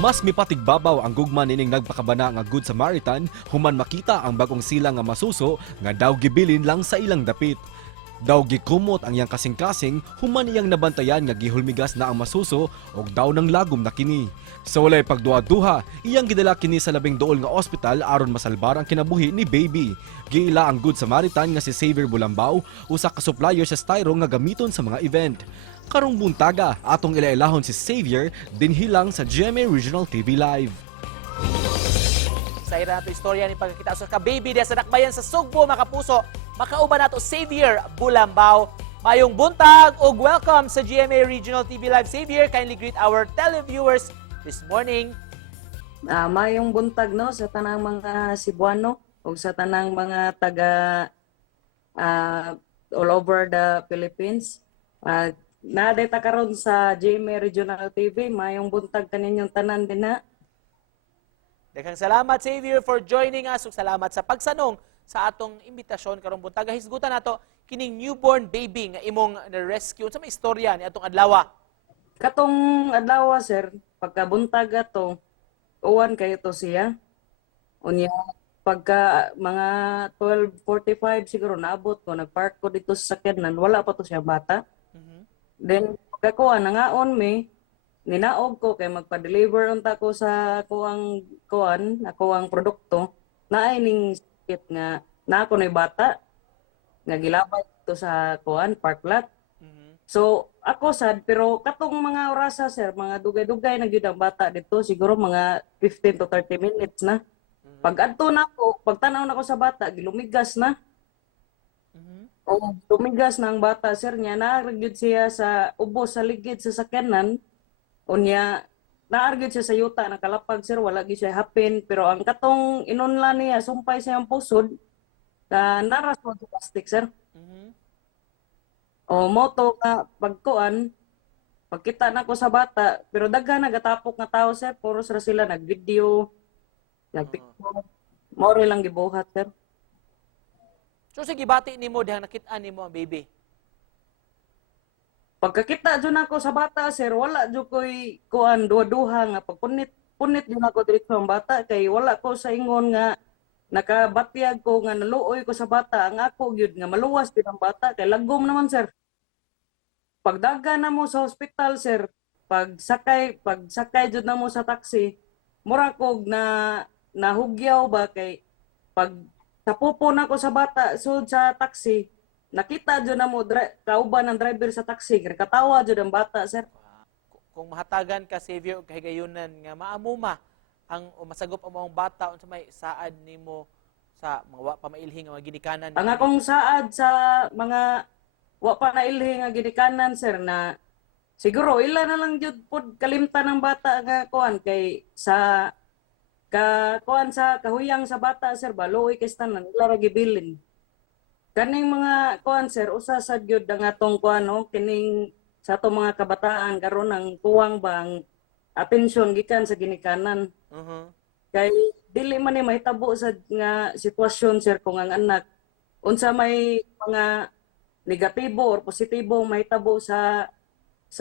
Mas mipatigbabaw ang gugma nining nagpakabana nga Good Samaritan human makita ang bagong sila nga masuso nga daw gibilin lang sa ilang dapit. Daw gikumot ang iyang kasing-kasing human iyang nabantayan nga gihulmigas na ang masuso og daw nang lagom na kini. Sa walay pagduha-duha, iyang gidala kini sa labing duol nga ospital aron masalbar ang kinabuhi ni baby. Giila ang Good Samaritan nga si Xavier Bulambao, usa ka supplier sa styro nga gamiton sa mga event. Karong buntaga, atong ilailahon si Xavier dinhilang sa GMA Regional TV Live. Sa ira nato istorya ni pagkakita sa ka-baby sa Dakbayan sa Sugbo, makapuso, makauban nato Xavier Bulambao. Mayong buntag ug welcome sa GMA Regional TV Live. Xavier, kindly greet our televiewers this morning. Mayong buntag no sa tanang mga Cebuano o sa tanang mga taga all over the Philippines. Naday ta karon sa GMA Regional TV. Mayong buntag kaninyong tanan din na. Daghang salamat, Xavier, for joining us. Ug salamat sa pagsanong sa atong imbitasyon karong buntag. Hisgutan nato kining newborn baby nga imong na-rescue. Sa may istorya ni atong adlaw? Katong adlaw sir, pagkabuntag ato, uwan kayo to siya. Unya pagka mga 12:45 siguro naabot ko, nagpark ko dito sa sakyanan, wala pa to siya bata. Then pagkakuha nangaon mi, ninaog ko kay magpa-deliver unta ko sa kuang ang produkto, naay ning sakit nga na ako na bata nga gilabay to sa park lot. So ako sad, pero katong mga orasa sir, mga dugay-dugay na gyud ang bata dito, siguro mga 15 to 30 minutes na. Pag adto na ako, pagtanaw na ko sa bata, gilumigas na. O lumigas na ang bata sir niya, naargyud siya sa ubos sa ligid sa sakyanan. Unya naargyud siya sa yuta, nakalapag sir, wala gyud siya hapin, pero ang katong inunla niya, sumpay siya ang pusod, naras mo sa plastic sir. O moto nga pagkuan, pagkita na ko sa bata, pero daghan nagatapok nga tao sir, puro sila nag-video, nag-picture, more lang gibuhat sir. So sige, bati nimo dihang nakit-an nimo ang baby. Pagkakita dyan ako sa bata sir, wala dyan ko'y kuan duha-duha nga pagpunit dyan ako dito ang bata, kay wala ko sa ingon nga nakabatyag ko nga naluoy ko sa bata, ang ako gyud nga maluwas din ang bata, kay lagom naman sir. Pagdaga na mo sa hospital sir, pagsakay jud na mo sa taxi, mura kog na nahugyaw ba, kay pag tapupo na ko sa bata sud sa taxi, nakita jud na mo kauban ng driver sa taxi, katawa jud ang bata sir. Kung mahatagan ka, Xavier, kahigayunan nga maamuma ang masagop ang mga bata unsa may saad nimo sa mga pamailhing nga mga ginikanan. Ang akong saad sa mga wa pa na ilhi nga ginikanan sir, na siguro ila na lang jud pud kalimtan ng bata nga kuan, kay sa kuan sa kahuyang sa bata sir, baloy kay tanan ila ra gibilin. Kaning mga kuan sir, usa sad gyud ang atong kuan no, kining sa atong mga kabataan karon ang tuwang bang atensyon gikan sa ginikanan. Kay dili man ni mahitabo sa nga sitwasyon sir, kung ang anak unsa may mga negatibo or positibo mahitabo sa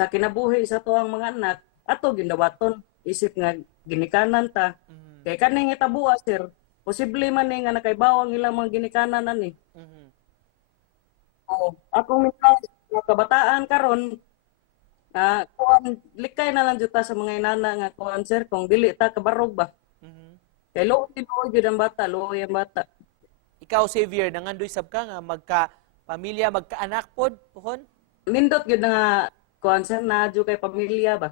kinabuhi sa tuwang mga anak, ato ginawaton isip nga ginikanan ta. Kay kaning itabuha sir, posible man ni nga nakaibaw ang ilang mga ginikanan ani. Akong mga kabataan karon, kuan likay na lang jud ta sa mga inana nga kuan sir, kung dili ta kabarog ba. Kay luoy gyud ang bata, luoy ang bata. Ikaw, Xavier, nangandoy sab ka nga magka-pamilya, magka-anak pod, puhon? Nindot gyud nga kuan sir, na jud kay pamilya ba.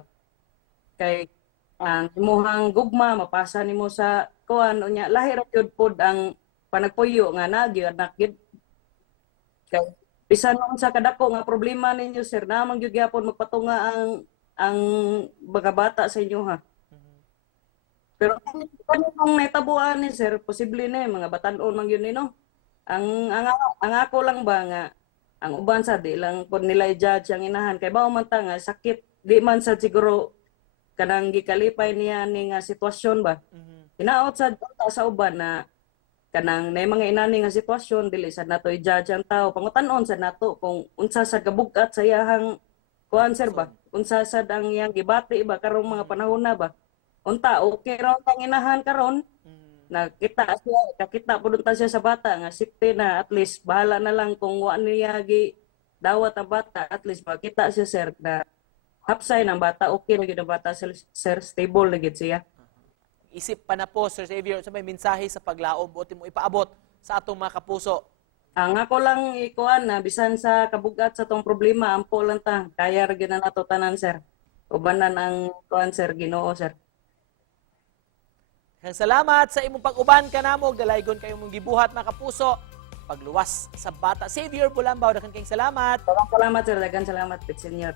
Kay ang imuhang gugma mapasa nimo sa kuan, unya lahi ra gyud pod ang panagpuyo nga na gyud anak gyud. Kay bisan sa kadako nga problema ninyo sir, namang gyud gyapon magpatunga ang mga bata sa inyo ha. Pero kung naitabuan ni sir, posible na mga batan-on man yun no. Ang ako lang ba nga ang uban sa di lang pud nila i-judge ang inahan, kay mao man ta nga sakit di man sa siguro kanang gikalipay niya ni nga sitwasyon ba. Hinaot sa uban na kanang nay mga inani nga sitwasyon, dili sad nato i-judge ang tao, pangutan-on sad nato kung unsa sad kabugat sa iyahang kuan sir ba, unsa sad ang iyang gibati ba karong mga panahon na ba. unta okay ra ang inahan karon. Nakita po ta siya sa bata nga safety na, at least bahala na lang kung wa niya gi dawat ang bata, at least makita siya sir na hapsay ng bata, okay na gyud ang bata sir, stable na gyud siya. Isip pa na po, Sir Xavier, sa may mensahe sa paglaom o mo ipaabot sa atong mga kapuso. Ang ako lang ikuan na bisan sa kabugat sa tong problema, ampo lang ta, kaya ra gyud na nato tanan sir. Ubanan ang kuan sir, Ginoo sir. Salamat sa imong pag-uban kanamo, dalaygon kayo mong gibuhat mga kapuso. Pagluwas sa bata. Xavier Bulambaw, daghang kayong salamat. Salamat sir, daghang salamat, Pitsenyo.